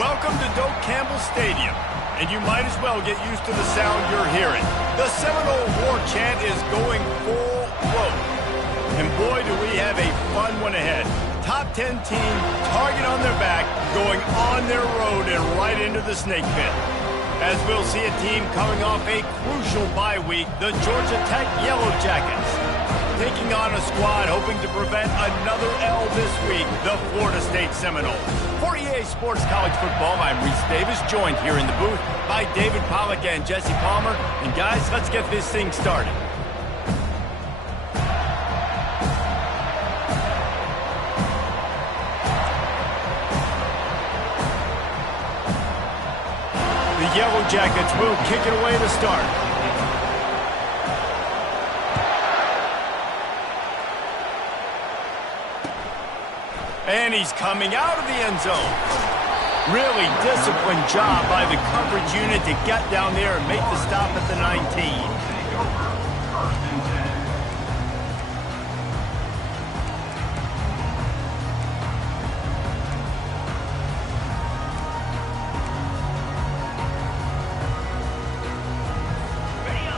Welcome to Doak Campbell Stadium, and you might as well get used to the sound you're hearing. The Seminole War Chant is going full float. And boy, do we have a fun one ahead. Top 10 team, target on their back, going on their road and right into the snake pit. As we'll see a team coming off a crucial bye week, the Georgia Tech Yellow Jackets, taking on a squad hoping to prevent another L this week, the Florida State Seminoles. For EA Sports College Football, I'm Reese Davis, joined here in the booth by David Pollack and Jesse Palmer. And guys, let's get this thing started. The Yellow Jackets will kick it away to start. And he's coming out of the end zone. Really disciplined job by the coverage unit to get down there and make the stop at the 19.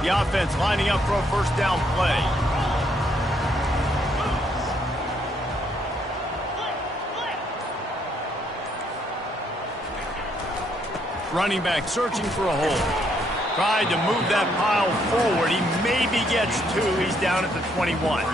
The offense lining up for a first down play. Running back searching for a hole. Tried to move that pile forward. He maybe gets two. He's down at the 21.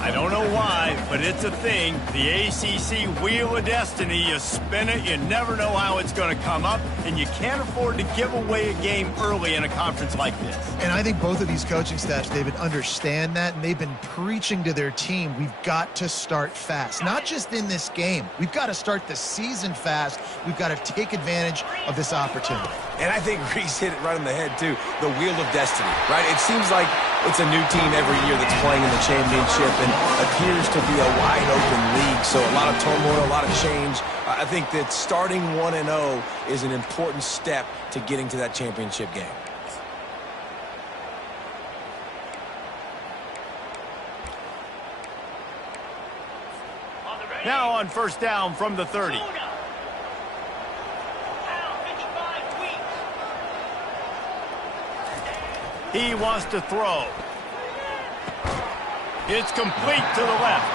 I don't know why, but it's a thing. The ACC Wheel of Destiny, you spin it, you never know how it's going to come up, and you can't afford to give away a game early in a conference like this. And I think both of these coaching staffs, David, understand that, and they've been preaching to their team, we've got to start fast. Not just in this game. We've got to start the season fast. We've got to take advantage of this opportunity. And I think Reese hit it right on the head, too. The Wheel of Destiny, right? It seems like it's a new team every year that's playing in the championship and appears to be a wide-open league. So a lot of turmoil, a lot of change. I think that starting 1-0 is an important step to getting to that championship game. Now on first down from the 30. He wants to throw. It's complete to the left.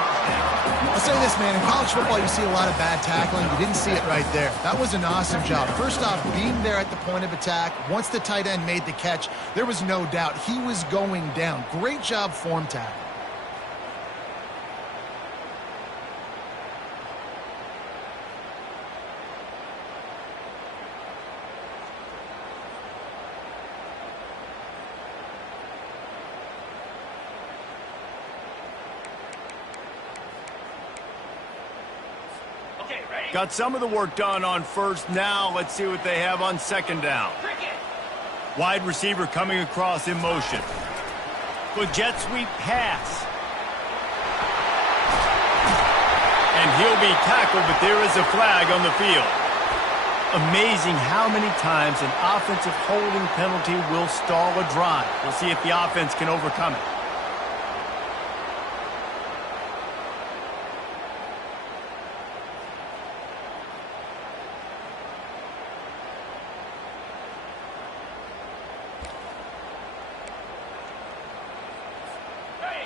I'll say this, man. In college football, you see a lot of bad tackling. You didn't see it right there. That was an awesome job. First off, being there at the point of attack. Once the tight end made the catch, there was no doubt he was going down. Great job form tackle. Got some of the work done on first. Now let's see what they have on second down. Wide receiver coming across in motion. Good jet sweep pass. And he'll be tackled, but there is a flag on the field. Amazing how many times an offensive holding penalty will stall a drive. We'll see if the offense can overcome it.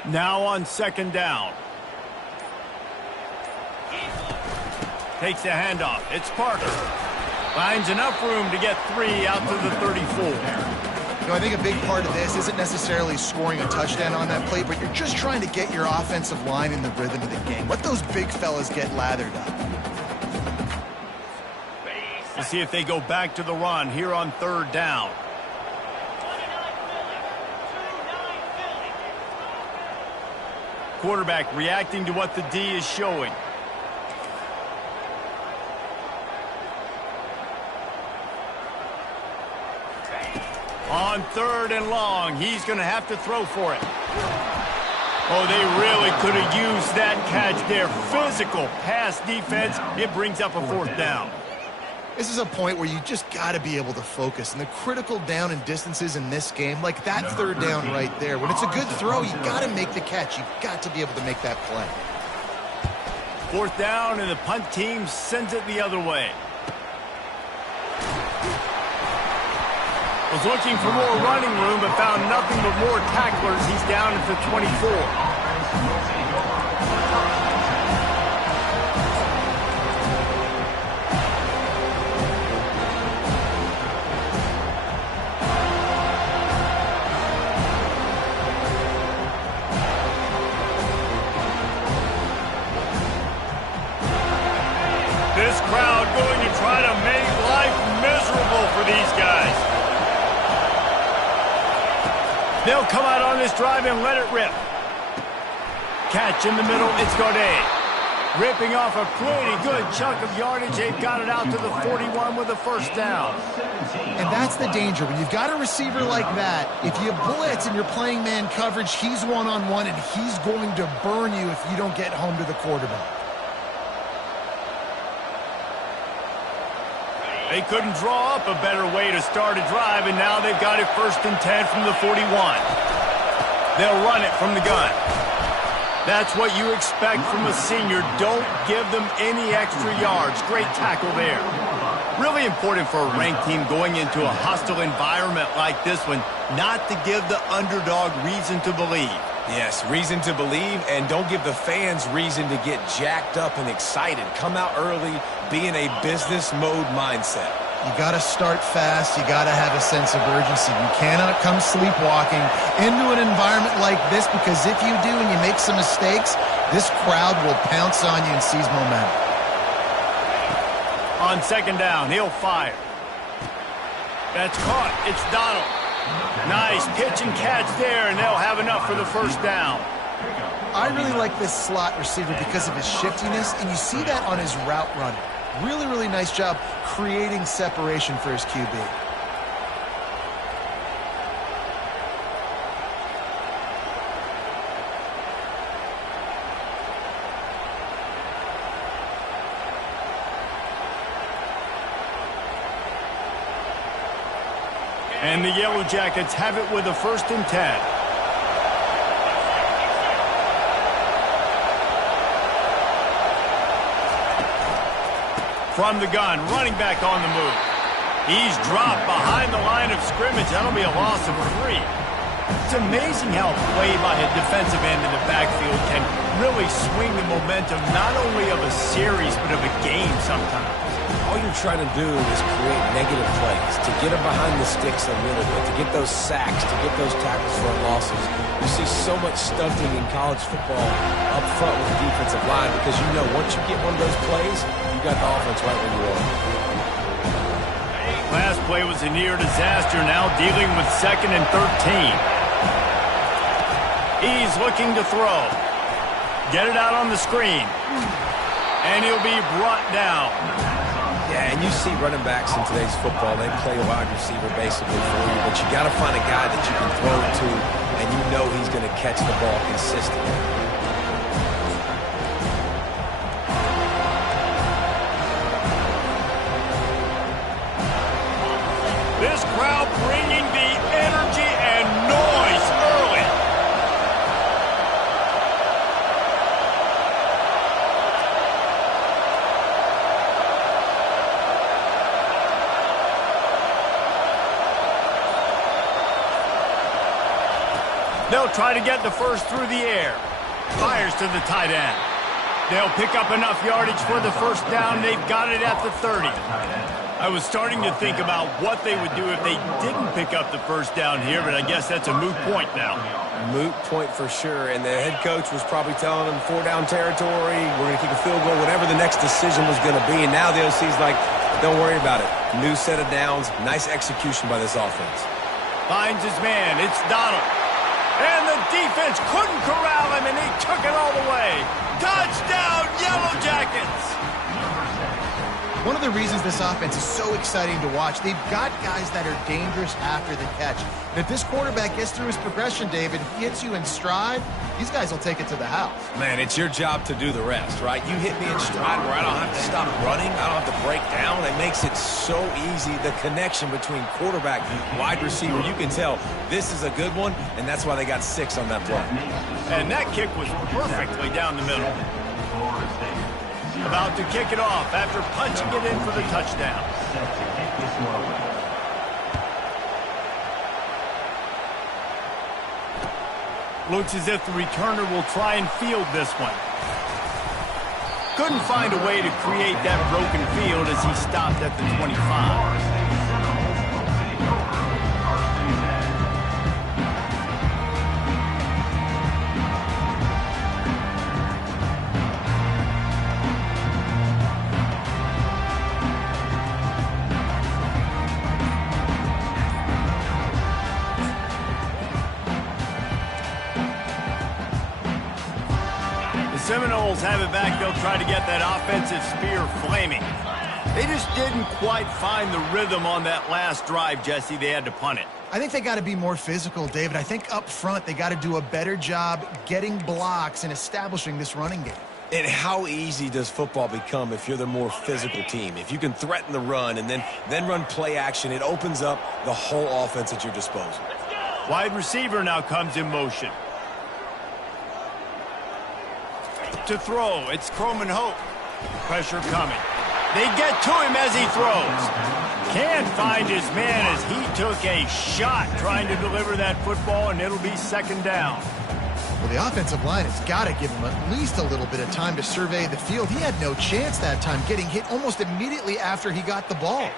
Now on second down. Takes the handoff. It's Parker. Finds enough room to get 3 out to the 34. You know, I think a big part of this isn't necessarily scoring a touchdown on that play, but you're just trying to get your offensive line in the rhythm of the game. Let those big fellas get lathered up. We'll see if they go back to the run here on third down. Quarterback reacting to what the D is showing. On third and long, he's going to have to throw for it. Oh, they really could have used that catch there. Physical pass defense. It brings up a fourth down. This is a point where you just got to be able to focus. And the critical down and distances in this game, like that third down right there, when it's a good throw, you got to make the catch. You've got to be able to make that play. Fourth down, and the punt team sends it the other way. Was looking for more running room, but found nothing but more tacklers. He's down at the 24. This crowd going to try to make life miserable for these guys. They'll come out on this drive and let it rip. Catch in the middle, it's Godet. Ripping off a pretty good chunk of yardage. They've got it out to the 41 with a first down. And that's the danger. When you've got a receiver like that, if you blitz and you're playing man coverage, he's one-on-one, and he's going to burn you if you don't get home to the quarterback. They couldn't draw up a better way to start a drive, and now they've got it 1st and 10 from the 41. They'll run it from the gun. That's what you expect from a senior. Don't give them any extra yards. Great tackle there. Really important for a ranked team going into a hostile environment like this one, not to give the underdog reason to believe. Yes, reason to believe, and don't give the fans reason to get jacked up and excited. Come out early, be in a business mode mindset. You got to start fast. You got to have a sense of urgency. You cannot come sleepwalking into an environment like this, because if you do and you make some mistakes, this crowd will pounce on you and seize momentum. On 2nd down, he'll fire. That's caught. It's Donald. Nice pitch and catch there, and they'll have enough for the first down. I really like this slot receiver because of his shiftiness, and you see that on his route running. Really, really nice job creating separation for his QB. And the Yellow Jackets have it with a 1st and 10. From the gun, running back on the move. He's dropped behind the line of scrimmage. That'll be a loss of 3. It's amazing how play by a defensive end in the backfield can really swing the momentum not only of a series but of a game sometimes. All you're trying to do is create negative plays, to get them behind the sticks a little bit, to get those sacks, to get those tackles for losses. You see so much stunting in college football up front with the defensive line, because you know once you get one of those plays, you got the offense right where you are. Last play was a near disaster, now dealing with 2nd and 13. He's looking to throw. Get it out on the screen. And he'll be brought down. Yeah, and you see running backs in today's football, they play a wide receiver basically for you, but you got to find a guy that you can throw it to, and you know he's going to catch the ball consistently. This crowd bringing the energy and noise early. They'll try to get the first through the air. Fires to the tight end. They'll pick up enough yardage for the first down. They've got it at the 30. I was starting to think about what they would do if they didn't pick up the first down here, but I guess that's a moot point now. Moot point for sure, and the head coach was probably telling them 4-down territory, we're going to kick a field goal, whatever the next decision was going to be, and now the OC's like, don't worry about it. New set of downs, nice execution by this offense. Finds his man, it's Donald. And the defense couldn't corral him, and he took it all the way. Touchdown, Yellow Jackets! One of the reasons this offense is so exciting to watch, they've got guys that are dangerous after the catch. And if this quarterback gets through his progression, David, he hits you in stride, these guys will take it to the house. Man, it's your job to do the rest, right? You hit me in stride where I don't have to stop running, I don't have to break down. It makes it so easy, the connection between quarterback and wide receiver. You can tell this is a good one, and that's why they got 6 on that play. And that kick was perfectly down the middle. About to kick it off after punching it in for the touchdown. Looks as if the returner will try and field this one. Couldn't find a way to create that broken field as he stopped at the 25. Seminoles have it back. They'll try to get that offensive spear flaming. They just didn't quite find the rhythm on that last drive, Jesse. They had to punt it. I think they got to be more physical, David. I think up front they got to do a better job getting blocks and establishing this running game. And how easy does football become if you're the more physical team? If you can threaten the run and then run play action, it opens up the whole offense at your disposal. Wide receiver now comes in motion. To throw, it's Croman Hope. Pressure coming. They get to him as he throws. Can't find his man as he took a shot trying to deliver that football, and it'll be second down. Well, the offensive line has got to give him at least a little bit of time to survey the field. He had no chance that time, getting hit almost immediately after he got the ball.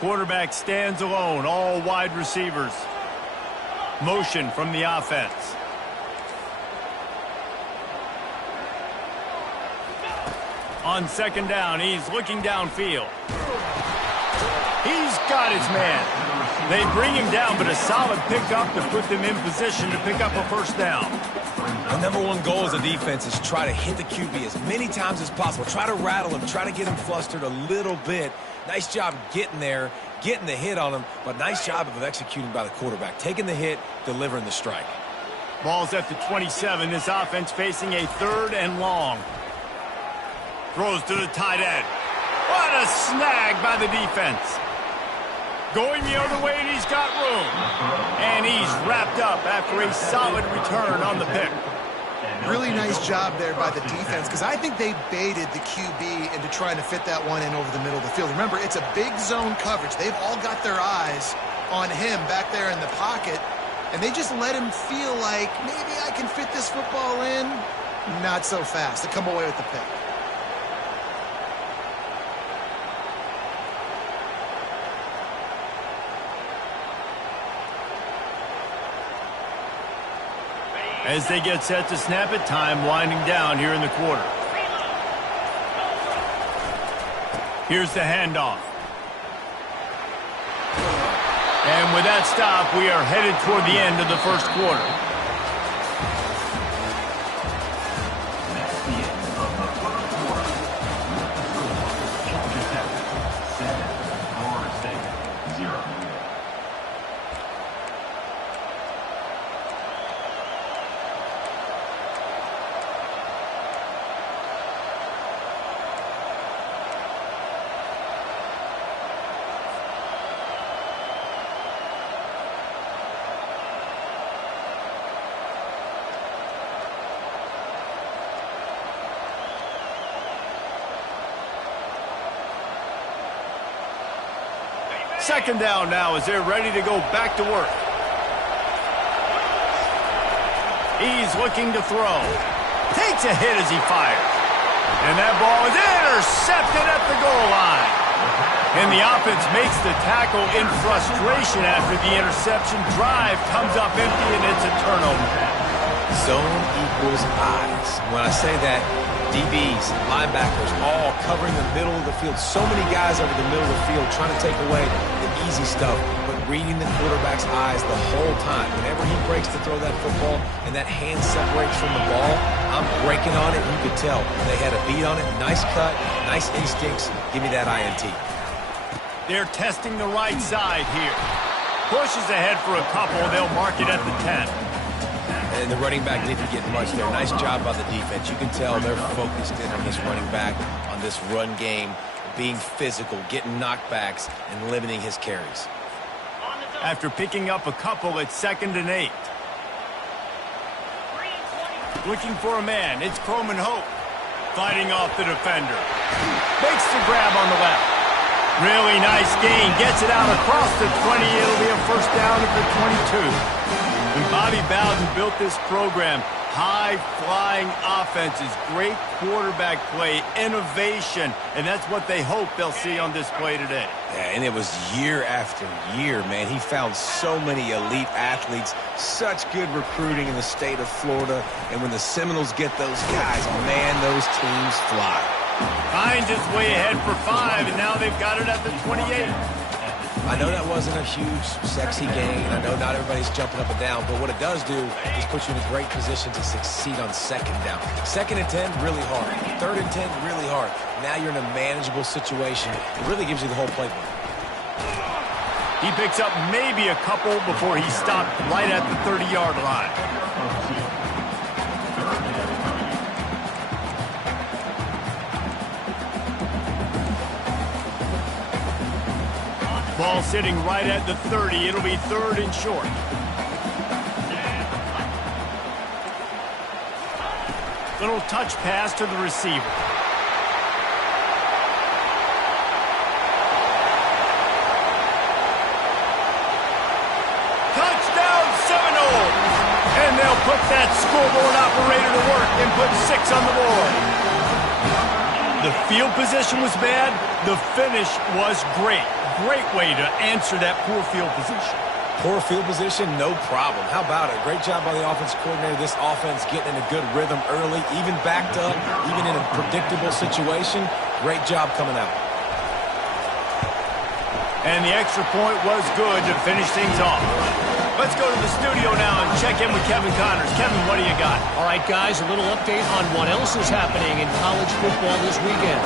Quarterback stands alone, all wide receivers. Motion from the offense. On second down, he's looking downfield. He's got his man. They bring him down, but a solid pickup to put them in position to pick up a first down. The number one goal as a defense is try to hit the QB as many times as possible. Try to rattle him, try to get him flustered a little bit. Nice job getting there, getting the hit on him, but nice job of executing by the quarterback. Taking the hit, delivering the strike. Ball's at the 27. This offense facing a 3rd and long. Throws to the tight end. What a snag by the defense. Going the other way, and he's got room. And he's wrapped up after a solid return on the pick. Really nice job there by the defense, because I think they baited the QB into trying to fit that one in over the middle of the field. Remember, it's a big zone coverage. They've all got their eyes on him back there in the pocket, and they just let him feel like, maybe I can fit this football in. Not so fast. They come away with the pick. As they get set to snap it, time winding down here in the quarter. Here's the handoff. And with that stop, we are headed toward the end of the first quarter. Second down now as they're ready to go back to work. He's looking to throw. Takes a hit as he fires. And that ball is intercepted at the goal line. And the offense makes the tackle in frustration after the interception. Drive comes up empty, and it's a turnover. Zone equals eyes. When I say that, DBs, linebackers, all covering the middle of the field. So many guys over the middle of the field trying to take away the easy stuff, but reading the quarterback's eyes the whole time. Whenever he breaks to throw that football and that hand separates from the ball, I'm breaking on it. You could tell they had a beat on it. Nice cut, nice instincts. Give me that INT. They're testing the right side here. Pushes ahead for a couple. They'll mark it at the 10. And the running back didn't get much there. Nice job by the defense. You can tell they're focused in on this running back, on this run game, being physical, getting knockbacks, and limiting his carries. After picking up a couple, it's 2nd and 8. Looking for a man. It's Croman Hope. Fighting off the defender. Makes the grab on the left. Really nice gain. Gets it out across the 20. It'll be a first down at the 22. When Bobby Bowden built this program, high-flying offenses, great quarterback play, innovation, and that's what they hope they'll see on display today. Yeah, and it was year after year, man. He found so many elite athletes, such good recruiting in the state of Florida, and when the Seminoles get those guys, man, those teams fly. Hines is way ahead for 5, and now they've got it at the 28. I know that wasn't a huge, sexy gain. I know not everybody's jumping up and down, but what it does do is put you in a great position to succeed on second down. 2nd and 10, really hard. 3rd and 10, really hard. Now you're in a manageable situation. It really gives you the whole playbook. He picks up maybe a couple before he stopped right at the 30-yard line. Ball sitting right at the 30. It'll be 3rd and short. Little touch pass to the receiver. Touchdown Seminoles! And they'll put that scoreboard operator to work and put 6 on the board. The field position was bad. The finish was great. Great way to answer that poor field position. Poor field position, no problem. How about it? Great job by the offense coordinator. This offense getting in a good rhythm early, even backed up, even in a predictable situation. Great job coming out. And the extra point was good to finish things off. Let's go to the studio now and check in with Kevin Connors. Kevin, what do you got? All right, guys, a little update on what else is happening in college football this weekend.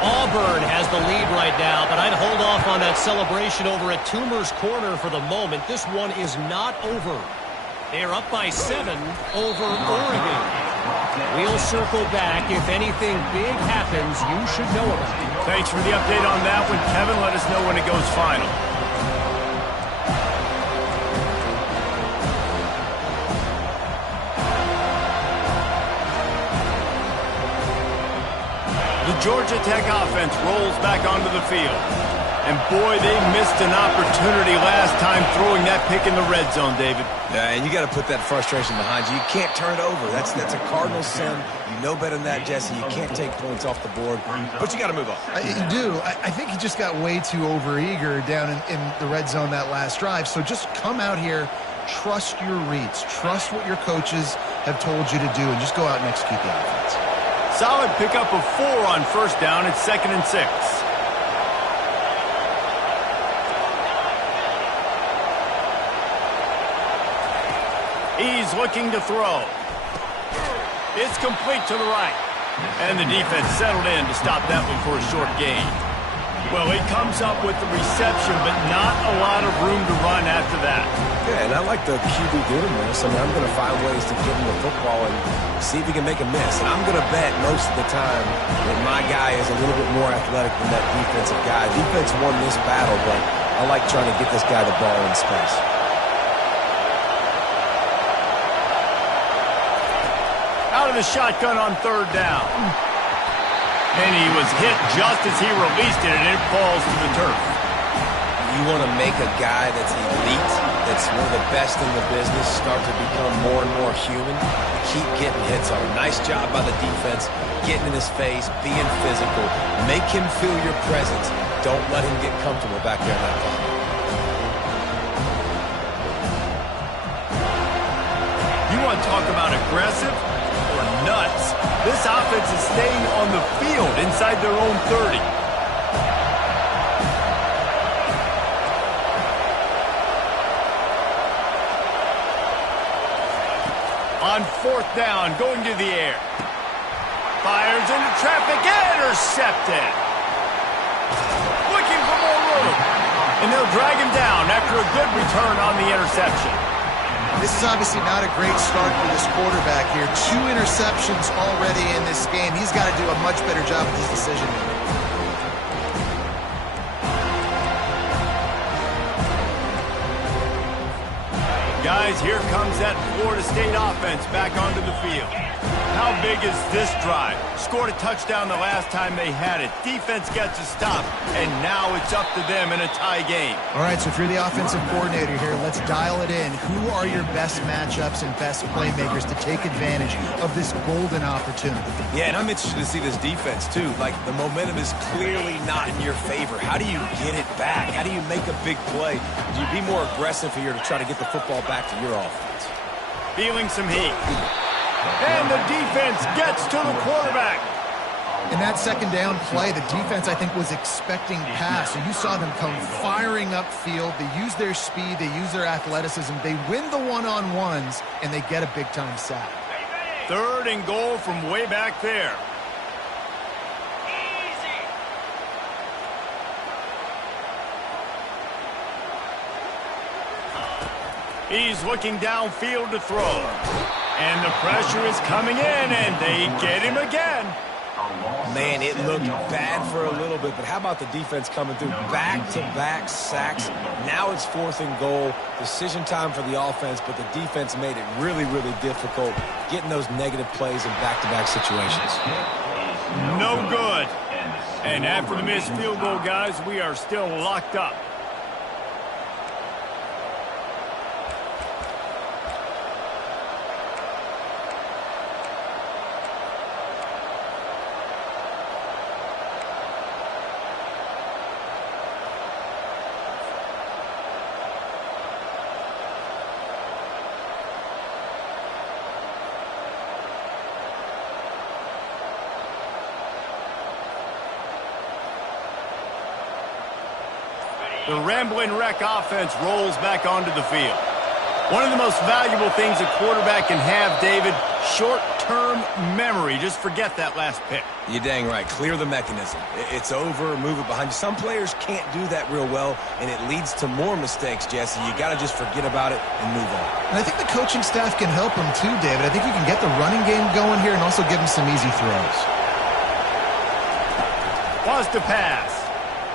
Auburn has the lead right now, but I'd hold off on that celebration over at Toomer's Corner for the moment. This one is not over. They're up by 7 over Oregon. We'll circle back. If anything big happens, you should know about it. Thanks for the update on that one, Kevin. Let us know when it goes final. The Georgia Tech offense rolls back onto the field. And boy, they missed an opportunity last time throwing that pick in the red zone, David. Yeah, and you got to put that frustration behind you. You can't turn it over. That's a cardinal sin. You know better than that, Jesse. You can't take points off the board, but you got to move on. You do. I think he just got way too overeager down in the red zone that last drive. So just come out here, trust your reads, trust what your coaches have told you to do, and just go out and execute the offense. Solid pickup of 4 on 1st down. It's 2nd and 6. He's looking to throw. It's complete to the right. And the defense settled in to stop that one for a short gain. Well, he comes up with the reception, but not a lot of room to run after that. Yeah, and I like the QB doing this. I mean, I'm going to find ways to get him the football and see if he can make a miss. And I'm going to bet most of the time that my guy is a little bit more athletic than that defensive guy. Defense won this battle, but I like trying to get this guy the ball in space. Out of the shotgun on 3rd down. And he was hit just as he released it, and it falls to the turf. You want to make a guy that's elite, that's one of the best in the business, start to become more and more human. Keep getting hits on him. Nice job by the defense, getting in his face, being physical. Make him feel your presence. Don't let him get comfortable back there in that pocket. You want to talk about aggressive or nuts? This offense is staying on the field inside their own 30. On 4th down, going to the air. Fires into traffic, intercepted. Looking for more room. And they'll drag him down after a good return on the interception. This is obviously not a great start for this quarterback here. 2 interceptions already in this game. He's got to do a much better job with his decision making. Guys, here comes that Florida State offense back onto the field. How big is this drive? Scored a touchdown the last time they had it. Defense gets a stop, and now it's up to them in a tie game. All right, so if you're the offensive coordinator here, let's dial it in. Who are your best matchups and best playmakers to take advantage of this golden opportunity? Yeah, and I'm interested to see this defense, too. Like, the momentum is clearly not in your favor. How do you get it back? How do you make a big play? Do you be more aggressive here to try to get the football back to your offense? Feeling some heat. And the defense gets to the quarterback. In that second down play, the defense, I think, was expecting pass. So you saw them come firing upfield. They use their speed. They use their athleticism. They win the one-on-ones, and they get a big-time sack. 3rd and goal from way back there. He's looking downfield to throw. And the pressure is coming in, and they get him again. Man, it looked bad for a little bit, but how about the defense coming through? Back-to-back sacks. Now it's 4th and goal. Decision time for the offense, but the defense made it really, really difficult getting those negative plays in back-to-back situations. No good. And after the missed field goal, guys, we are still locked up. The Ramblin' Wreck offense rolls back onto the field. One of the most valuable things a quarterback can have, David, short-term memory. Just forget that last pick. You're dang right. Clear the mechanism. It's over, move it behind you. Some players can't do that real well, and it leads to more mistakes, Jesse. You got to just forget about it and move on. And I think the coaching staff can help him too, David. I think you can get the running game going here and also give him some easy throws. Wants to pass.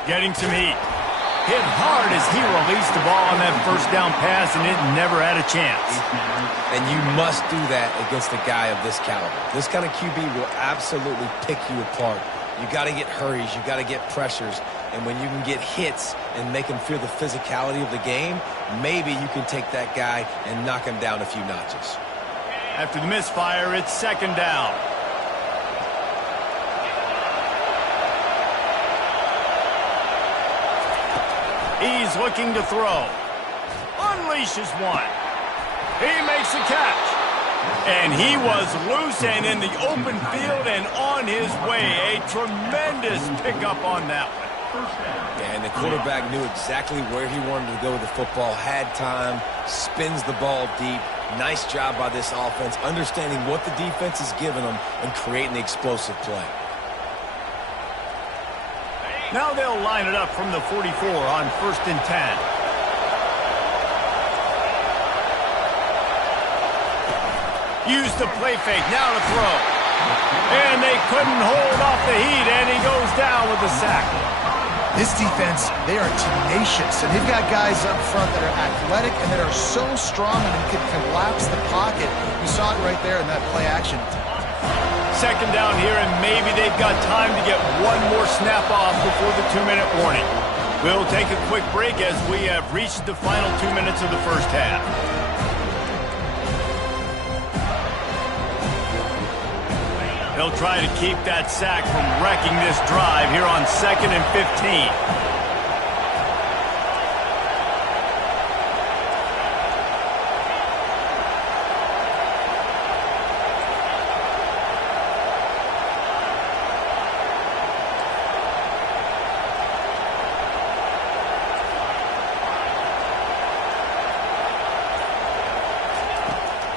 Getting some heat. Hit hard as he released the ball on that first down pass, and it never had a chance. And you must do that against a guy of this caliber. This kind of QB will absolutely pick you apart. You got to get hurries. You got to get pressures. And when you can get hits and make him feel the physicality of the game, maybe you can take that guy and knock him down a few notches. After the misfire, it's 2nd down. He's looking to throw. Unleashes one. He makes a catch. And he was loose and in the open field and on his way. A tremendous pickup on that one. And the quarterback knew exactly where he wanted to go with the football, had time, spins the ball deep. Nice job by this offense, understanding what the defense is giving them and creating the explosive play. Now they'll line it up from the 44 on 1st and 10. Use the play fake, now to throw. And they couldn't hold off the heat, and he goes down with the sack. This defense, they are tenacious, and they've got guys up front that are athletic and that are so strong and can collapse the pocket. You saw it right there in that play action. 2nd down here, and maybe they've got time to get one more snap off before the 2-minute warning. We'll take a quick break as we have reached the final 2 minutes of the first half. They'll try to keep that sack from wrecking this drive here on 2nd and 15.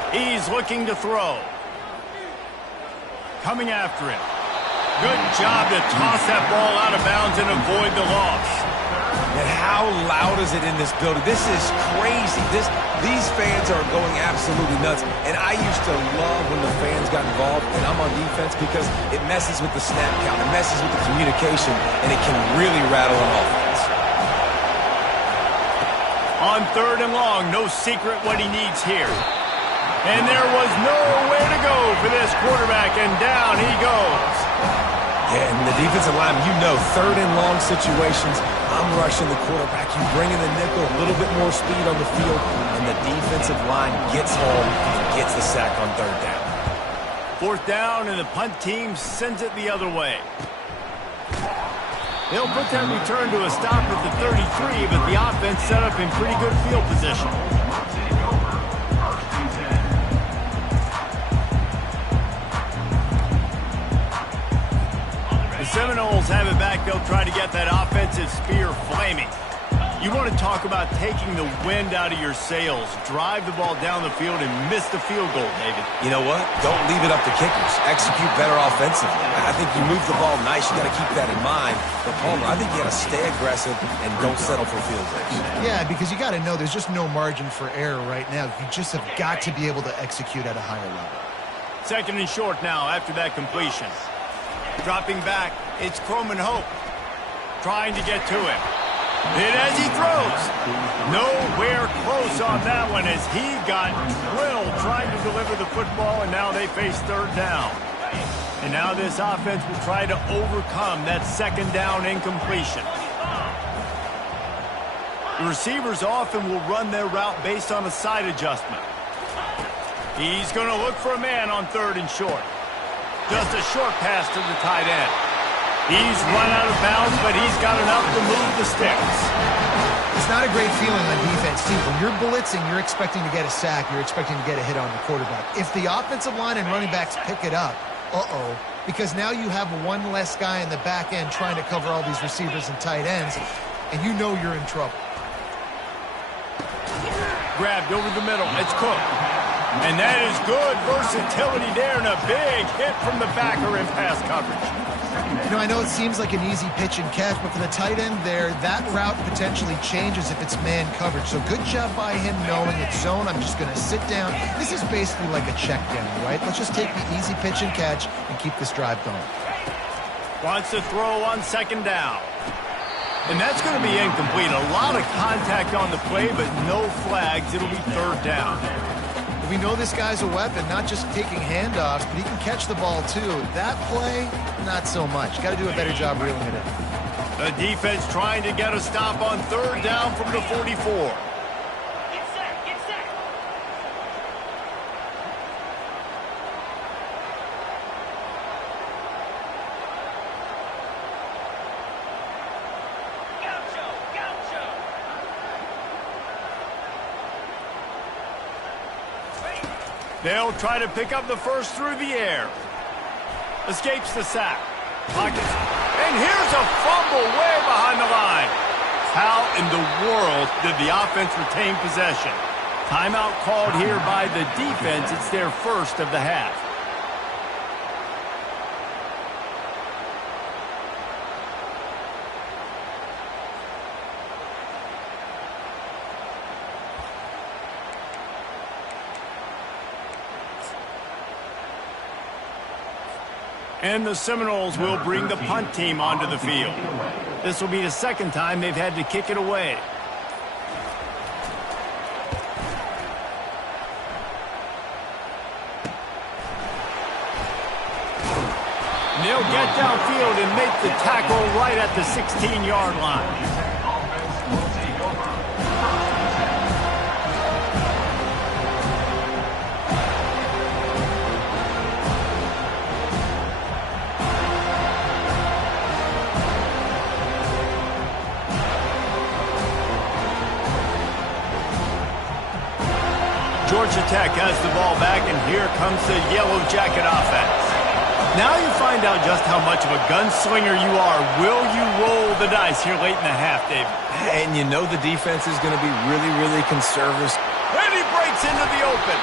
He's looking to throw. Coming after him. Good job to toss that ball out of bounds and avoid the loss. And how loud is it in this building? This is crazy. These fans are going absolutely nuts. And I used to love when the fans got involved, and I'm on defense, because it messes with the snap count. It messes with the communication, and it can really rattle an offense. On 3rd and long, no secret what he needs here. And there was nowhere to go for this quarterback, and down he goes. Yeah, and the defensive line, you know, 3rd and long situations, I'm rushing the quarterback. You bring in the nickel, a little bit more speed on the field, and the defensive line gets home and gets the sack on 3rd down. 4th down, and the punt team sends it the other way. They'll put that return to a stop at the 33, but the offense set up in pretty good field position. The Seminoles have it back. They'll try to get that offensive spear flaming. You want to talk about taking the wind out of your sails. Drive the ball down the field and miss the field goal, David. You know what? Don't leave it up to kickers. Execute better offensively. I think you move the ball nice. You got to keep that in mind. But, Palmer, I think you got to stay aggressive and don't settle for field goals. Yeah, because you got to know there's just no margin for error right now. You just have got to be able to execute at a higher level. 2nd and short now after that completion. Dropping back, it's Croman Hope trying to get to him. And as he throws, nowhere close on that one as he got drilled trying to deliver the football, and now they face 3rd down. And now this offense will try to overcome that 2nd down incompletion. The receivers often will run their route based on a side adjustment. He's going to look for a man on 3rd and short. Just a short pass to the tight end. He's run out of bounds, but he's got enough to move the sticks. It's not a great feeling on defense, too. When you're blitzing, you're expecting to get a sack. You're expecting to get a hit on the quarterback. If the offensive line and running backs pick it up, because now you have one less guy in the back end trying to cover all these receivers and tight ends, and you know you're in trouble. Grabbed over the middle. It's Cook. And that is good versatility there, and a big hit from the backer in pass coverage. You know, I know it seems like an easy pitch and catch, but for the tight end there, that route potentially changes if it's man coverage. So good job by him knowing it's zone. I'm just going to sit down. This is basically like a check down, right? Let's just take the easy pitch and catch and keep this drive going. Wants to throw on 2nd down. And that's going to be incomplete. A lot of contact on the play, but no flags. It'll be 3rd down. We know this guy's a weapon, not just taking handoffs, but he can catch the ball too. That play, not so much. Got to do a better job reeling it in. The defense trying to get a stop on 3rd down from the 44. They'll try to pick up the first through the air. Escapes the sack. Pockets. And here's a fumble way behind the line. How in the world did the offense retain possession? Timeout called here by the defense. It's their first of the half. And the Seminoles will bring the punt team onto the field. This will be the 2nd time they've had to kick it away. They'll get downfield and make the tackle right at the 16-yard line. Georgia Tech has the ball back, and here comes the Yellow Jacket offense. Now you find out just how much of a gunslinger you are. Will you roll the dice here late in the half, David? And you know the defense is going to be really, really conservative. And he breaks into the open.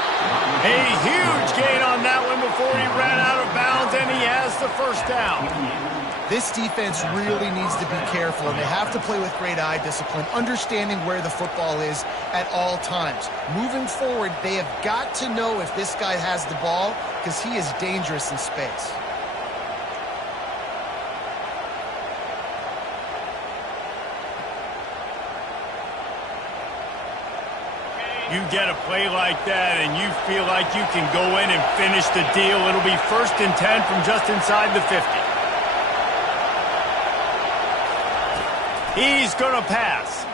A huge gain on that one before he ran out of bounds, and he has the 1st down. This defense really needs to be careful, and they have to play with great eye discipline, understanding where the football is at all times. Moving forward, they have got to know if this guy has the ball, because he is dangerous in space. You get a play like that and you feel like you can go in and finish the deal. It'll be 1st and 10 from just inside the 50. He's going to pass.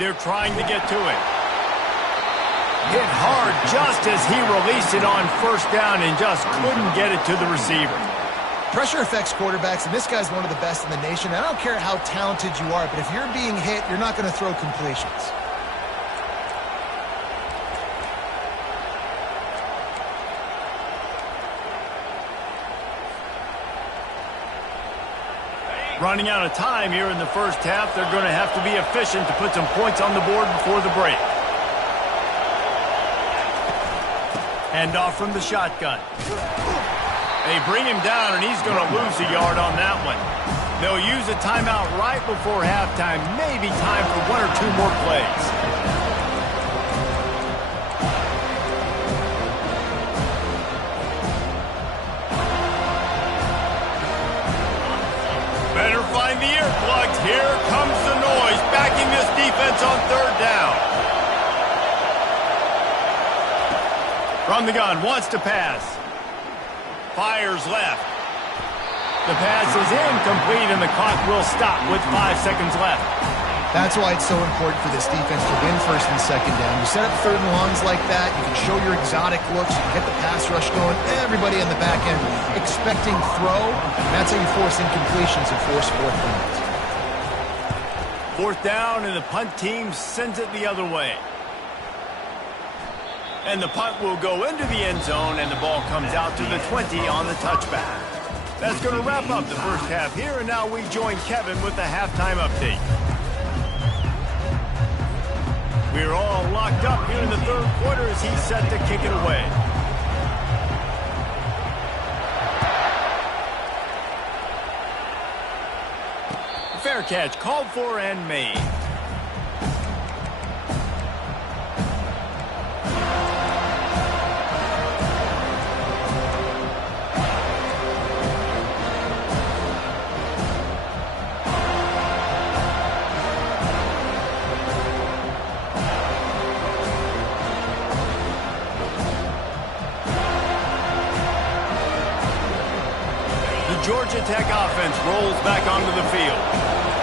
They're trying to get to it. Hit hard just as he released it on 1st down and just couldn't get it to the receiver. Pressure affects quarterbacks, and this guy's one of the best in the nation. I don't care how talented you are, but if you're being hit, you're not going to throw completions. Running out of time here in the first half, they're going to have to be efficient to put some points on the board before the break. Hand off from the shotgun. They bring him down, and he's going to lose a yard on that one. They'll use a timeout right before halftime. Maybe time for 1 or 2 more plays. Better find the earplugs. Here comes the noise, backing this defense on 3rd down. From the gun, wants to pass. Fires left. The pass is incomplete, and the clock will stop with 5 seconds left. That's why it's so important for this defense to win 1st and 2nd down. You set up 3rd and longs like that, you can show your exotic looks, you can get the pass rush going, everybody in the back end expecting throw. That's how you force incompletions and force 4th downs. 4th down, and the punt team sends it the other way. And the punt will go into the end zone, and the ball comes out to the 20 on the touchback. That's going to wrap up the first half here, and now we join Kevin with the halftime update. We're all locked up here in the 3rd quarter as he's set to kick it away. Fair catch called for and made. Georgia Tech offense rolls back onto the field.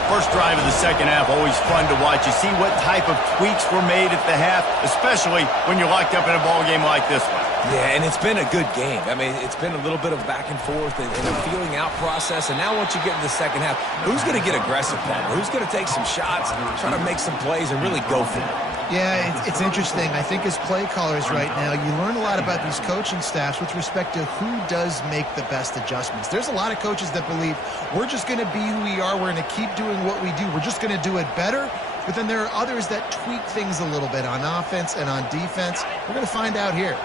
First drive of the second half, always fun to watch. You see what type of tweaks were made at the half, especially when you're locked up in a ball game like this one. Yeah, and it's been a good game. I mean, it's been a little bit of back and forth and a feeling out process. And now once you get to the second half, who's going to get aggressive, Palmer? Who's going to take some shots, try to make some plays, and really go for it? Yeah, it's interesting. I think as play callers right now, you learn a lot about these coaching staffs with respect to who does make the best adjustments. There's a lot of coaches that believe we're just going to be who we are. We're going to keep doing what we do. We're just going to do it better. But then there are others that tweak things a little bit on offense and on defense. We're going to find out here.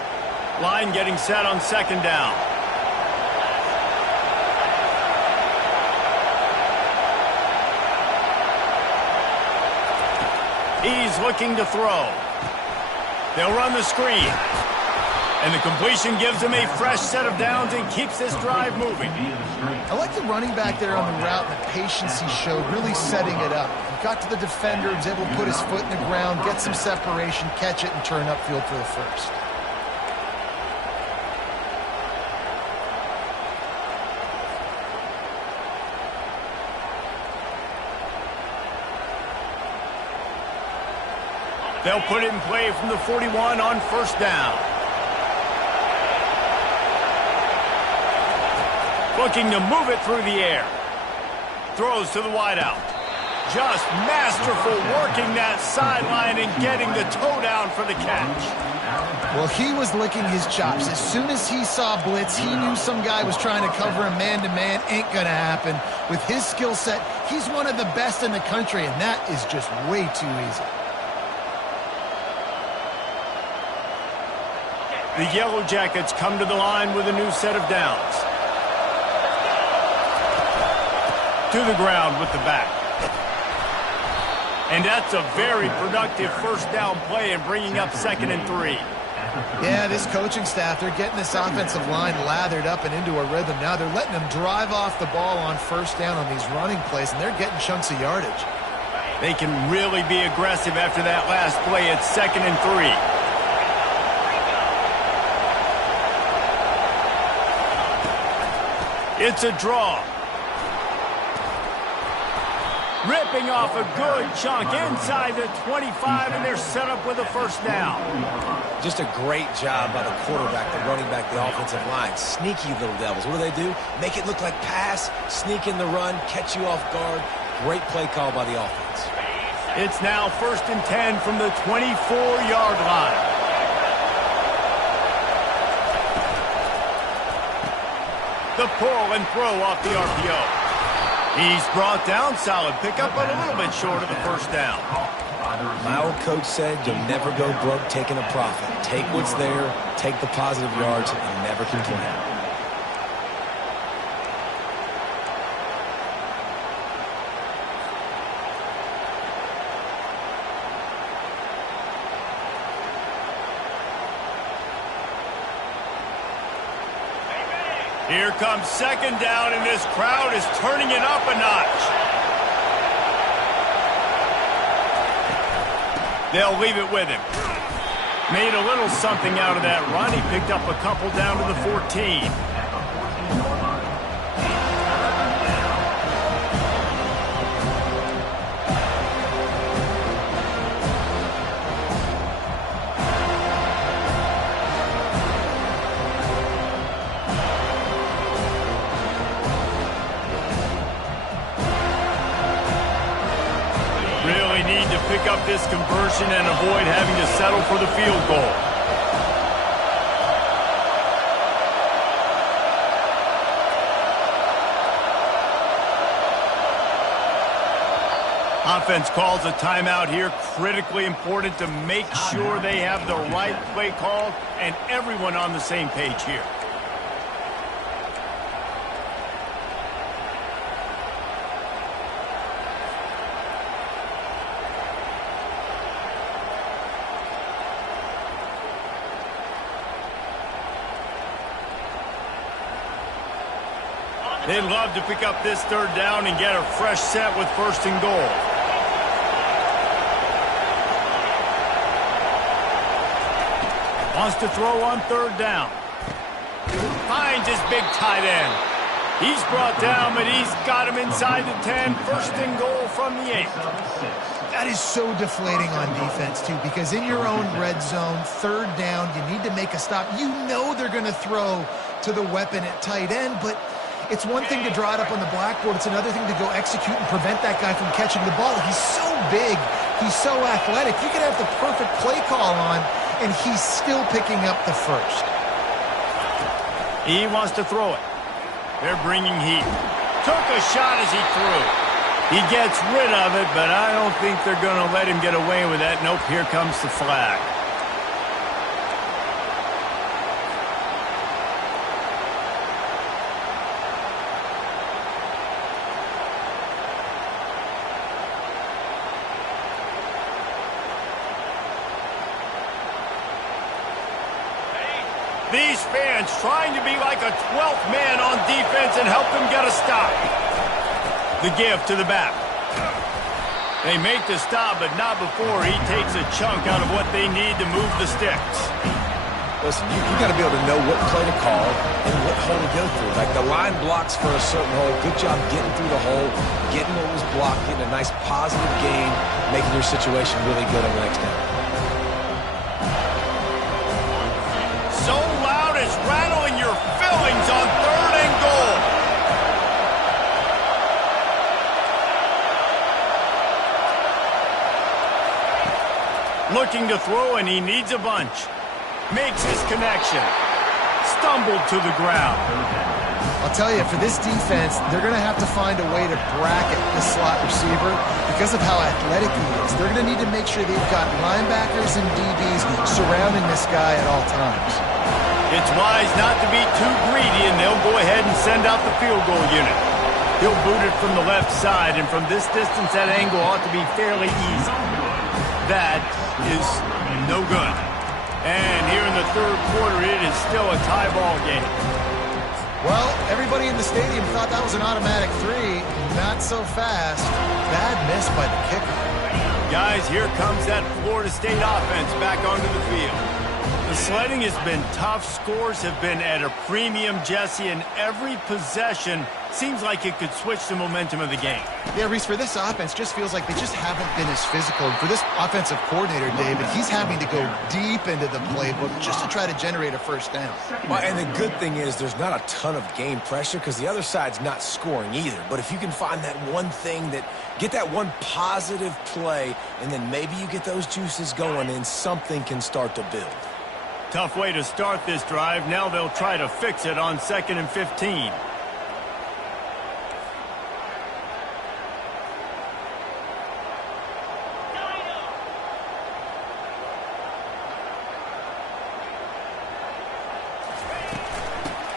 Line getting set on 2nd down. He's looking to throw. They'll run the screen. And the completion gives him a fresh set of downs and keeps this drive moving. I like the running back there on the route and the patience he showed, really setting it up. He got to the defender, was able to put his foot in the ground, get some separation, catch it, and turn upfield for the first. They'll put it in play from the 41 on 1st down. Looking to move it through the air. Throws to the wideout. Just masterful working that sideline and getting the toe down for the catch. Well, he was licking his chops. As soon as he saw blitz, he knew some guy was trying to cover him man-to-man. Ain't going to happen. With his skill set, he's one of the best in the country, and that is just way too easy. The Yellow Jackets come to the line with a new set of downs. To the ground with the back. And that's a very productive first down play and bringing up 2nd and 3. Yeah, this coaching staff, they're getting this offensive line lathered up and into a rhythm. Now they're letting them drive off the ball on 1st down on these running plays, and they're getting chunks of yardage. They can really be aggressive after that last play. It's 2nd and 3. It's a draw. Ripping off a good chunk inside the 25, and they're set up with a first down. Just a great job by the quarterback, the running back, the offensive line. Sneaky little devils. What do? Make it look like pass, sneak in the run, catch you off guard. Great play call by the offense. It's now 1st and 10 from the 24-yard line. The pull and throw off the RPO. He's brought down, solid pickup, but a little bit short of the first down. My old coach said you'll never go broke taking a profit. Take what's there, take the positive yards, and never complain. Here comes 2nd down, and this crowd is turning it up a notch. They'll leave it with him. Made a little something out of that run. He picked up a couple down to the 14. Pick up this conversion and avoid having to settle for the field goal. Offense calls a timeout here. Critically important to make sure they have the right play called and everyone on the same page here. They'd love to pick up this 3rd down and get a fresh set with 1st and goal. Wants to throw on 3rd down. Finds his big tight end. He's brought down, but he's got him inside the 10. 1st and goal from the 8. That is so deflating on defense, too, because in your own red zone, 3rd down, you need to make a stop. You know they're going to throw to the weapon at tight end, but it's one thing to draw it up on the blackboard. It's another thing to go execute and prevent that guy from catching the ball. He's so big. He's so athletic. You can have the perfect play call on, and he's still picking up the first. He wants to throw it. They're bringing heat. Took a shot as he threw. He gets rid of it, but I don't think they're going to let him get away with that. Nope, here comes the flag. These fans trying to be like a 12th man on defense and help them get a stop. The give to the back. They make the stop, but not before he takes a chunk out of what they need to move the sticks. Listen, you got to be able to know what play to call and what hole to go through. Like the line blocks for a certain hole. Good job getting through the hole, getting what was blocked, getting a nice positive gain, making your situation really good on the next down. So loud it's rattling your fillings on 3rd and goal. Looking to throw, and he needs a bunch. Makes his connection. Stumbled to the ground. I'll tell you, for this defense, they're going to have to find a way to bracket this slot receiver because of how athletic he is. They're going to need to make sure they've got linebackers and DBs surrounding this guy at all times. It's wise not to be too greedy, and they'll go ahead and send out the field goal unit. He'll boot it from the left side, and from this distance, that angle ought to be fairly easy. That is no good. And here in the 3rd quarter, it is still a tie ball game. Well, everybody in the stadium thought that was an automatic 3. Not so fast. Bad miss by the kicker. Guys, here comes that Florida State offense back onto the field. The sledding has been tough. Scores have been at a premium, Jesse, and every possession seems like it could switch the momentum of the game. Yeah, Reese, for this offense, just feels like they just haven't been as physical. And for this offensive coordinator, David, he's having to go deep into the playbook just to try to generate a first down. Well, and the good thing is there's not a ton of game pressure because the other side's not scoring either. But if you can find that one thing get that one positive play, and then maybe you get those juices going and something can start to build. Tough way to start this drive. Now they'll try to fix it on 2nd and 15.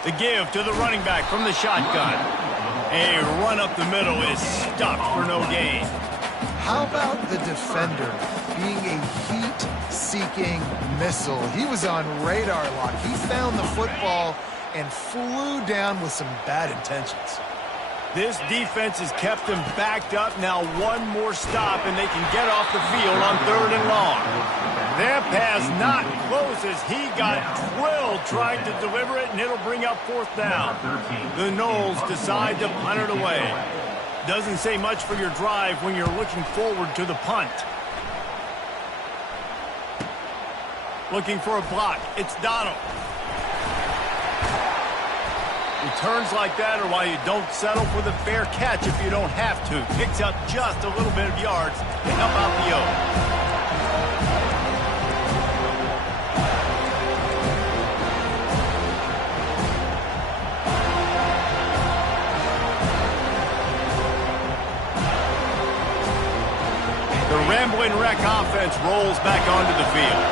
The give to the running back from the shotgun. A run up the middle is stuffed for no gain. How about the defender being a heat-seeking missile? He was on radar lock. He found the football and flew down with some bad intentions. This defense has kept them backed up. Now one more stop, and they can get off the field on 3rd and long. Their pass not close as he got drilled trying to deliver it, and it'll bring up 4th down. The Noles decide to punt it away. Doesn't say much for your drive when you're looking forward to the punt. Looking for a block. It's Donald. Returns like that are why you don't settle for the fair catch if you don't have to. Picks up just a little bit of yards to help out the O. The Ramblin' Wreck offense rolls back onto the field.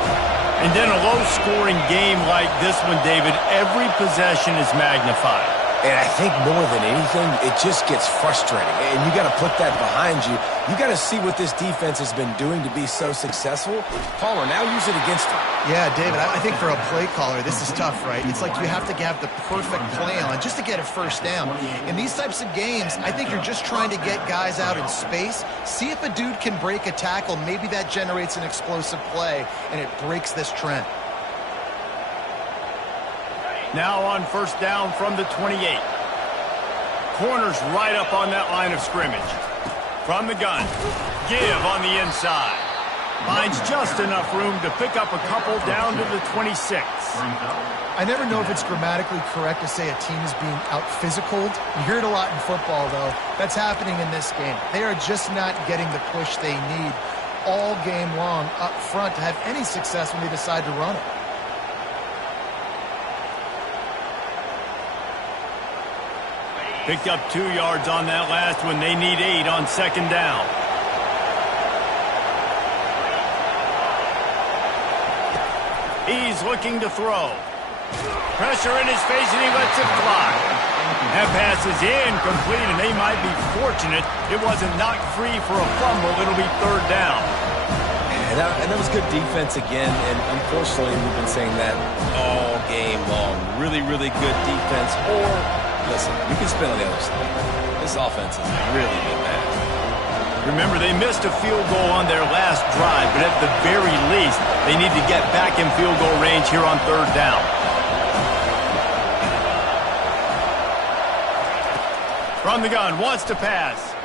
And then a low-scoring game like this one, David, every possession is magnified. And I think more than anything, it just gets frustrating. And you got to put that behind you. You got to see what this defense has been doing to be so successful. Palmer, now use it against them. Yeah, David, I think for a play caller, this is tough, right? It's like you have to have the perfect play on just to get a first down. In these types of games, I think you're just trying to get guys out in space, see if a dude can break a tackle. Maybe that generates an explosive play, and it breaks this trend. Now on 1st down from the 28. Corners right up on that line of scrimmage. From the gun, give on the inside. Finds just enough room to pick up a couple down to the 26. I never know if it's grammatically correct to say a team is being out-physicaled. You hear it a lot in football, though. That's happening in this game. They are just not getting the push they need all game long up front to have any success when they decide to run it. Picked up 2 yards on that last one. They need 8 on 2nd down. He's looking to throw. Pressure in his face, and he lets it fly. That pass is incomplete, and they might be fortunate it wasn't knocked free for a fumble. It'll be 3rd down. And that was good defense again, and unfortunately we've been saying that all game long. Really, really good defense. Or, listen, you can spin on the other side. This offense is really good, man. Remember, they missed a field goal on their last drive, but at the very least, they need to get back in field goal range here on 3rd down. From the gun, wants to pass.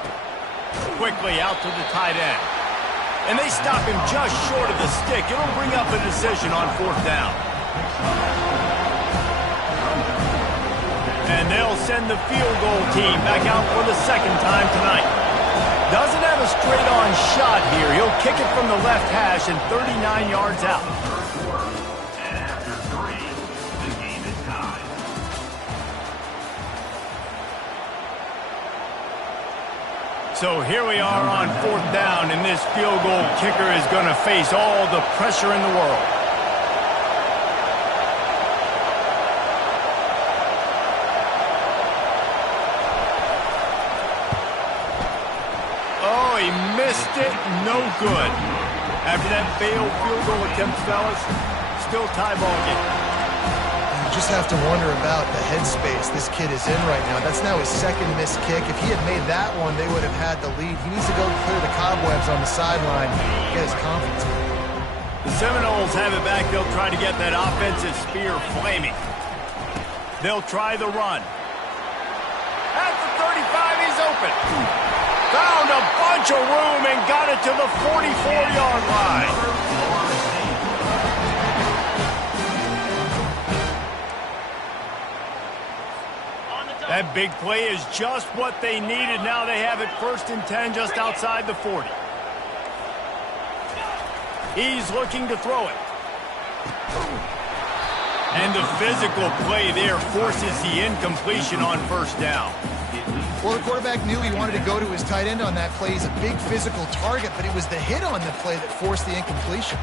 Quickly out to the tight end. And they stop him just short of the stick. It'll bring up a decision on 4th down. And they'll send the field goal team back out for the 2nd time tonight. Doesn't have a straight-on shot here. He'll kick it from the left hash and 39 yards out. After 3, the game is tied. So here we are on 4th down, and this field goal kicker is going to face all the pressure in the world. He missed it, no good. After that failed field goal attempt, fellas, still tie ball game. You just have to wonder about the headspace this kid is in right now. That's now his second missed kick. If he had made that one, they would have had the lead. He needs to go clear the cobwebs on the sideline, get his confidence back. The Seminoles have it back. They'll try to get that offensive spear flaming. They'll try the run. At the 35, he's open. Found a bunch of room and got it to the 44-yard line. That big play is just what they needed. Now they have it 1st and 10 just outside the 40. He's looking to throw it. And the physical play there forces the incompletion on 1st down. Well, the quarterback knew he wanted to go to his tight end on that play. He's a big physical target, but it was the hit on the play that forced the incompletion.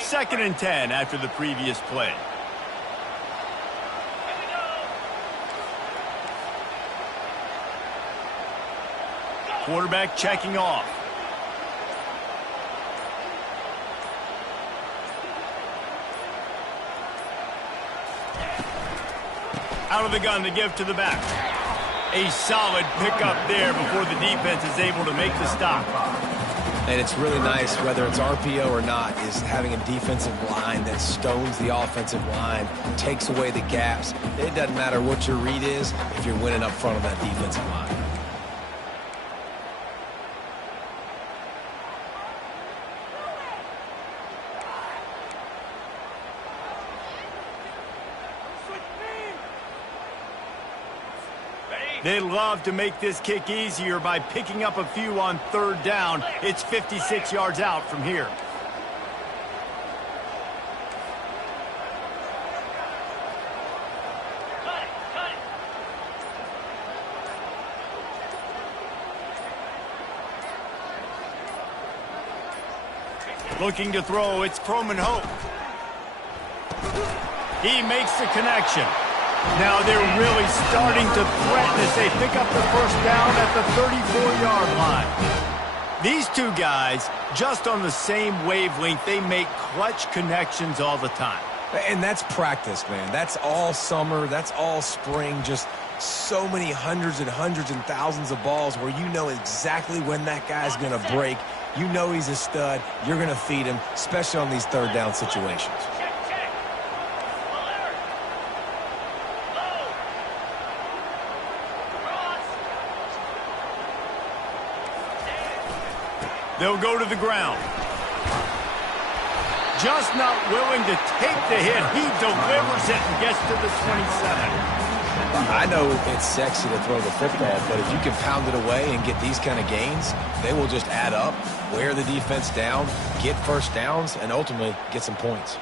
Second and 10 after the previous play. Quarterback checking off. Out of the gun to give to the back. A solid pickup there before the defense is able to make the stop. And it's really nice, whether it's RPO or not, is having a defensive line that stones the offensive line, takes away the gaps. It doesn't matter what your read is if you're winning up front of that defensive line. They love to make this kick easier by picking up a few on 3rd down. It's 56 yards out from here. Looking to throw, it's Croman Hope. He makes the connection. Now they're really starting to threaten as they pick up the 1st down at the 34-yard line. These two guys, just on the same wavelength, they make clutch connections all the time. And that's practice, man. That's all summer. That's all spring. Just so many hundreds and thousands of balls where you know exactly when that guy's going to break. You know he's a stud. You're going to feed him, especially on these 3rd down situations. They'll go to the ground. Just not willing to take the hit. He delivers it and gets to the 27. I know it's sexy to throw the football, but if you can pound it away and get these kind of gains, they will just add up, wear the defense down, get 1st downs, and ultimately get some points.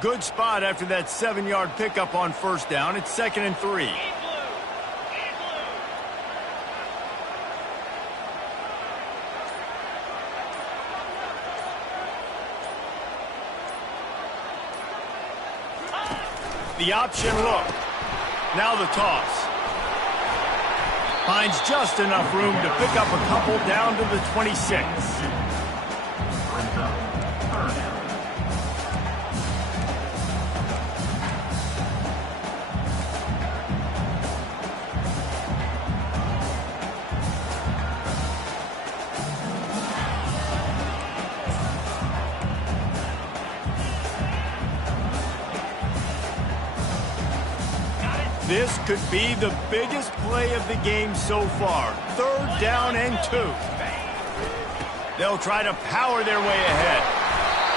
Good spot after that 7-yard pickup on 1st down. It's 2nd and 3. The option look. Now the toss. Finds just enough room to pick up a couple down to the 26. This could be the biggest play of the game so far. 3rd down and 2. They'll try to power their way ahead.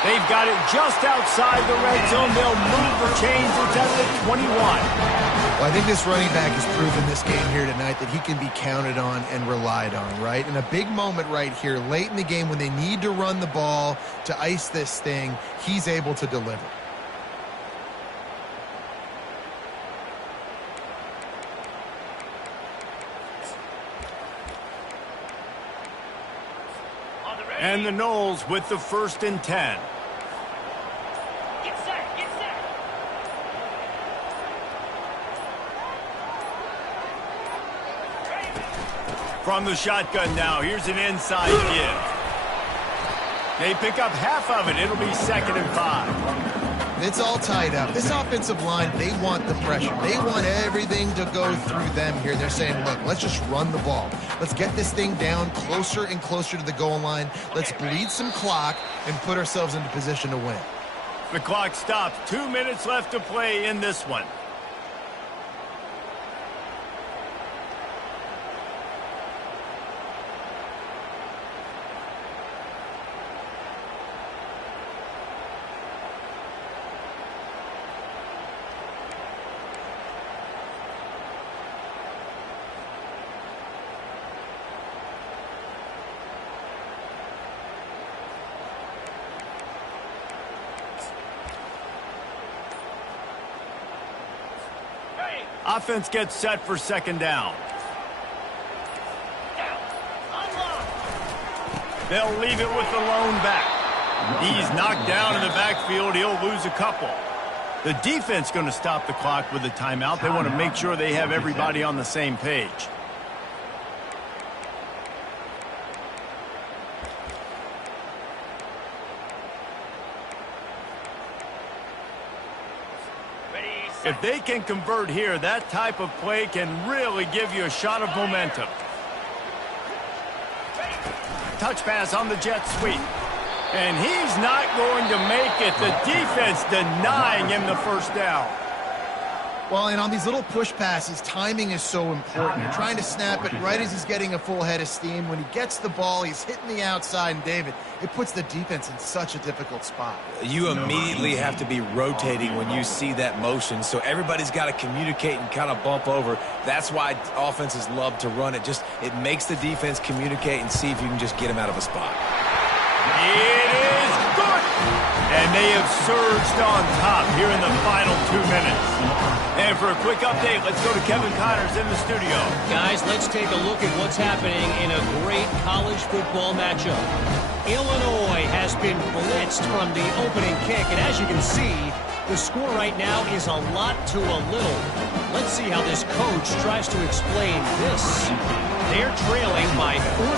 They've got it just outside the red zone. They'll move the chains. It's at the 21. Well, I think this running back has proven this game here tonight that he can be counted on and relied on, right? In a big moment right here, late in the game when they need to run the ball to ice this thing, he's able to deliver. And the Noles with the 1st and 10. Get set, get set. From the shotgun now, here's an inside give. They pick up half of it. It'll be 2nd and 5. It's all tied up. This offensive line, they want the pressure. They want everything to go through them here. They're saying, look, let's just run the ball. Let's get this thing down closer and closer to the goal line. Let's bleed some clock and put ourselves into position to win. The clock stops. 2 minutes left to play in this one. Offense gets set for 2nd down. They'll leave it with the lone back. He's knocked down in the backfield. He'll lose a couple. The defense going to stop the clock with a timeout. They want to make sure they have everybody on the same page. If they can convert here, that type of play can really give you a shot of momentum. Touch pass on the jet sweep. And he's not going to make it. The defense denying him the 1st down. Well, and on these little push passes, timing is so important. You're trying to snap it right as he's getting a full head of steam. When he gets the ball, he's hitting the outside, and David, it puts the defense in such a difficult spot. You immediately have to be rotating when you see that motion, so everybody's got to communicate and kind of bump over. That's why offenses love to run it. It makes the defense communicate and see if you can just get him out of a spot. It is good! And they have surged on top here in the final 2 minutes. And for a quick update, let's go to Kevin Connors in the studio. Guys, let's take a look at what's happening in a great college football matchup. Illinois has been blitzed from the opening kick, and as you can see, the score right now is a lot to a little. Let's see how this coach tries to explain this. They're trailing by 14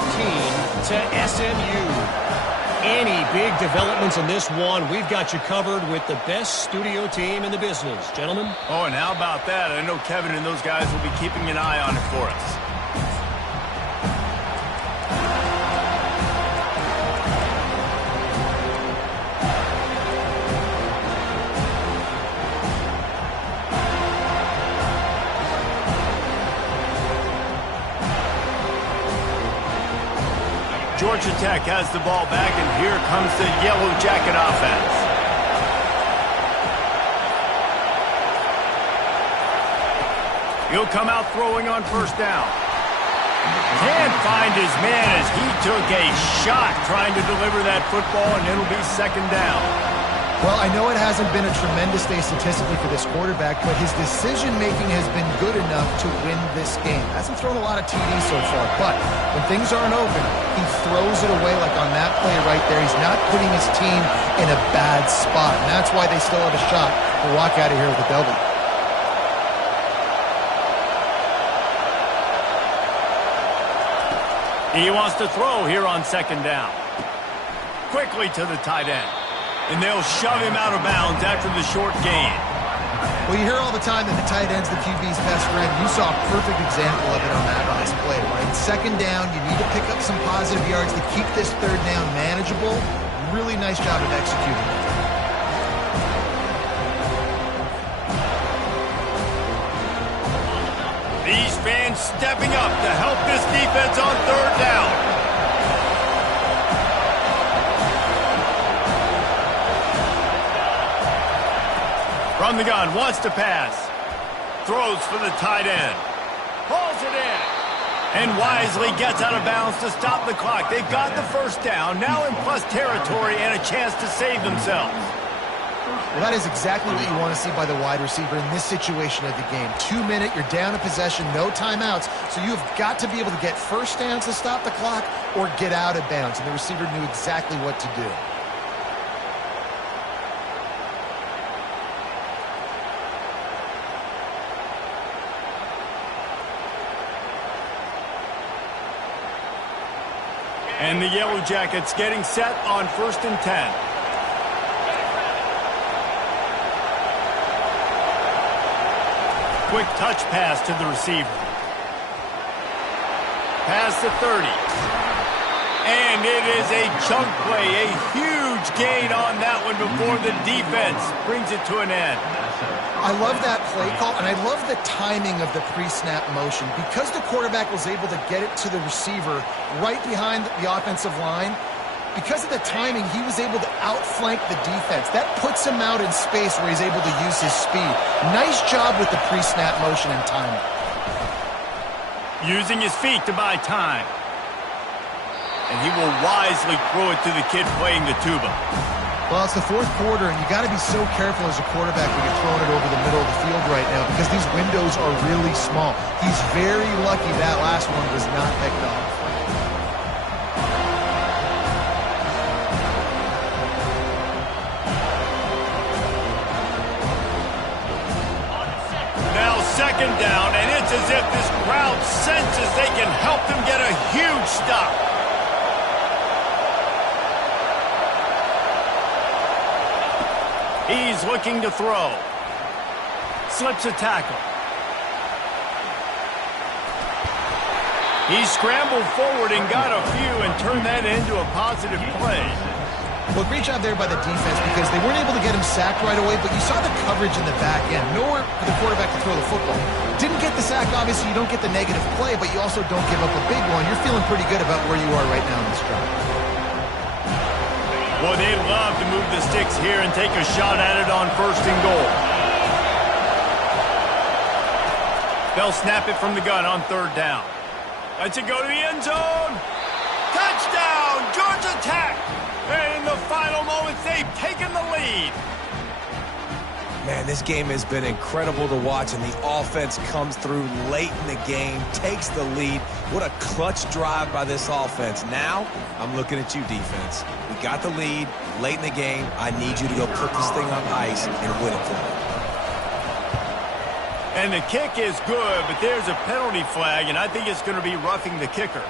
to SMU. Any big developments in this one, we've got you covered with the best studio team in the business. Gentlemen? Oh, and how about that? I know Kevin and those guys will be keeping an eye on it for us. Georgia Tech has the ball back, and here comes the Yellow Jacket offense. He'll come out throwing on 1st down. Can't find his man as he took a shot trying to deliver that football, and it'll be 2nd down. Well, I know it hasn't been a tremendous day statistically for this quarterback, but his decision-making has been good enough to win this game. Hasn't thrown a lot of TDs so far, but when things aren't open, he throws it away like on that play right there. He's not putting his team in a bad spot, and that's why they still have a shot to walk out of here with a W. He wants to throw here on 2nd down. Quickly to the tight end. And they'll shove him out of bounds after the short gain. Well, you hear all the time that the tight end's the QB's best friend. You saw a perfect example of it on that last play, right? 2nd down, you need to pick up some positive yards to keep this 3rd down manageable. Really nice job of executing. These fans stepping up to help this defense on 3rd down. From the gun, wants to pass. Throws for the tight end. Hauls it in. And wisely gets out of bounds to stop the clock. They've got the 1st down, now in plus territory and a chance to save themselves. Well, that is exactly what you want to see by the wide receiver in this situation of the game. 2 minute, you're down a possession, no timeouts, so you've got to be able to get first downs to stop the clock or get out of bounds, and the receiver knew exactly what to do. And the Yellow Jackets getting set on 1st and 10. Quick touch pass to the receiver. Pass to 30. And it is a chunk play, a huge gain on that one before the defense brings it to an end. I love that play call, and I love the timing of the pre-snap motion. Because the quarterback was able to get it to the receiver right behind the offensive line, because of the timing, he was able to outflank the defense. That puts him out in space where he's able to use his speed. Nice job with the pre-snap motion and timing. Using his feet to buy time. And he will wisely throw it to the kid playing the tuba. Well, it's the 4th quarter, and you got to be so careful as a quarterback when you're throwing it over the middle of the field right now because these windows are really small. He's very lucky that last one was not picked off. Now 2nd down, and it's as if this crowd senses they can help them get a huge stop. He's looking to throw. Slips a tackle. He scrambled forward and got a few and turned that into a positive play. Well, great job there by the defense because they weren't able to get him sacked right away, but you saw the coverage in the back end. Nowhere for the quarterback to throw the football. Didn't get the sack, obviously. You don't get the negative play, but you also don't give up a big one. You're feeling pretty good about where you are right now in this drive. Boy, they love to move the sticks here and take a shot at it on 1st and goal. They'll snap it from the gun on 3rd down. Let's it go to the end zone. Touchdown, Georgia Tech. And in the final moments, they've taken the lead. Man, this game has been incredible to watch, and the offense comes through late in the game, takes the lead. What a clutch drive by this offense. Now, I'm looking at you, defense. We got the lead late in the game. I need you to go put this thing on ice and win it for me. And the kick is good, but there's a penalty flag, and I think it's going to be roughing the kicker.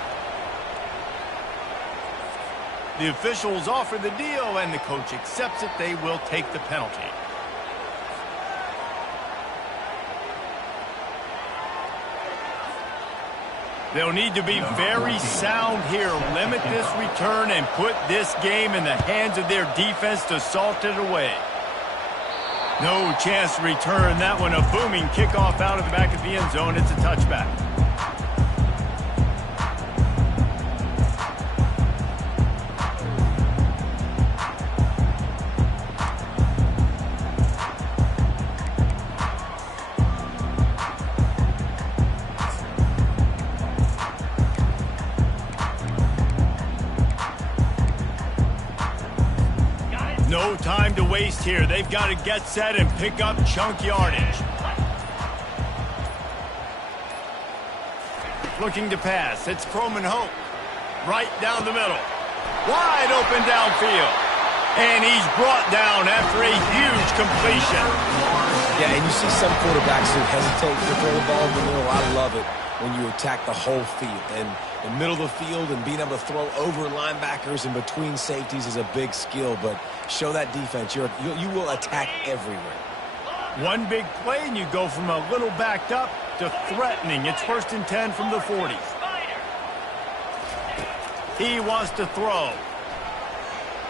The officials offer the deal, and the coach accepts it. They will take the penalty. They'll need to be very sound here, limit this return, and put this game in the hands of their defense to salt it away. No chance to return that one. A booming kickoff out of the back of the end zone. It's a touchback. No time to waste here. They've got to get set and pick up chunk yardage. Looking to pass. It's Croman Hope. Right down the middle. Wide open downfield. And he's brought down after a huge completion. Yeah, and you see some quarterbacks who hesitate to throw the ball in the middle. I love it when you attack the whole field. And the middle of the field and being able to throw over linebackers and between safeties is a big skill, but show that defense. You will attack everywhere. One big play, and you go from a little backed up to threatening. It's 1st and 10 from the 40. He wants to throw.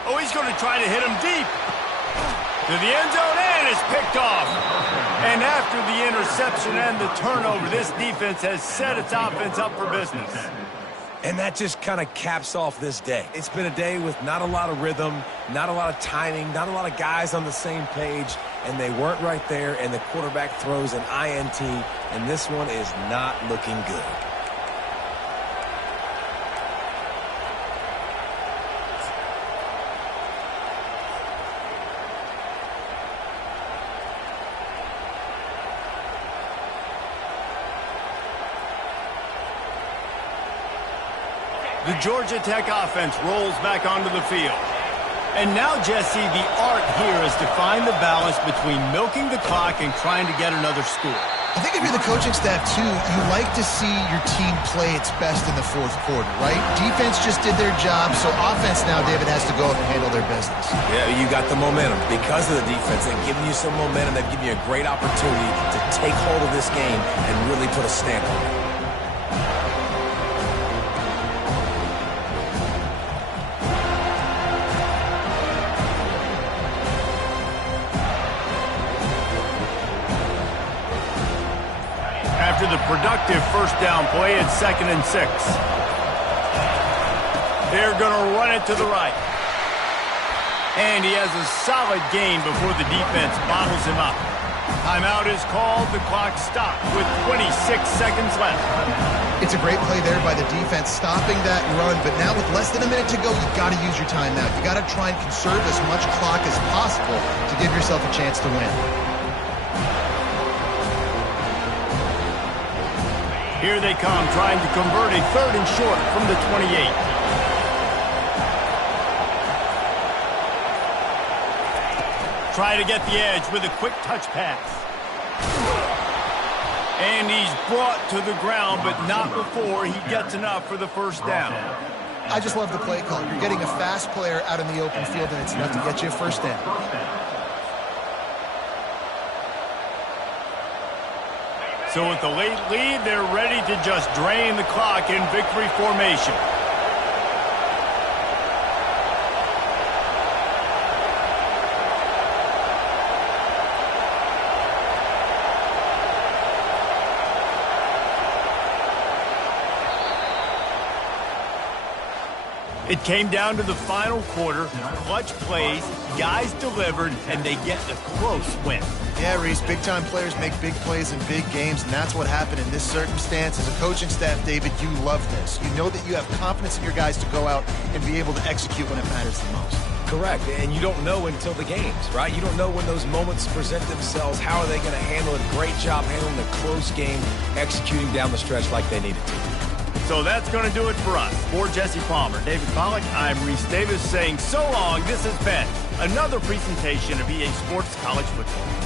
Oh, he's going to try to hit him deep. To the end zone, and it's picked off. And after the interception and the turnover, this defense has set its offense up for business. And that just kind of caps off this day. It's been a day with not a lot of rhythm, not a lot of timing, not a lot of guys on the same page, and they weren't right there, and the quarterback throws an INT, and this one is not looking good. The Georgia Tech offense rolls back onto the field. And now, Jesse, the art here is to find the balance between milking the clock and trying to get another score. I think if you're the coaching staff, too, you like to see your team play its best in the fourth quarter, right? Defense just did their job, so offense now, David, has to go up and handle their business. Yeah, you got the momentum. Because of the defense, they've given you some momentum. They've given you a great opportunity to take hold of this game and really put a stamp on it. After the productive first down play, it's 2nd and 6. They're going to run it to the right. And he has a solid gain before the defense bottles him up. Timeout is called. The clock stopped with 26 seconds left. It's a great play there by the defense, stopping that run. But now with less than a minute to go, you've got to use your timeout. You've got to try and conserve as much clock as possible to give yourself a chance to win. Here they come, trying to convert a 3rd and short from the 28. Try to get the edge with a quick touch pass. And he's brought to the ground, but not before he gets enough for the first down. I just love the play call. You're getting a fast player out in the open field, and it's enough to get you a first down. So with the late lead, they're ready to just drain the clock in victory formation. It came down to the final quarter, clutch plays, guys delivered, and they get a close win. Yeah, Reese, big-time players make big plays in big games, and that's what happened in this circumstance. As a coaching staff, David, you love this. You know that you have confidence in your guys to go out and be able to execute when it matters the most. Correct, and you don't know until the games, right? You don't know when those moments present themselves. How are they going to handle it? Great job handling the close game, executing down the stretch like they needed to. So that's going to do it for us. For Jesse Palmer, David Pollack, I'm Reese Davis saying so long. This has been another presentation of EA Sports College Football.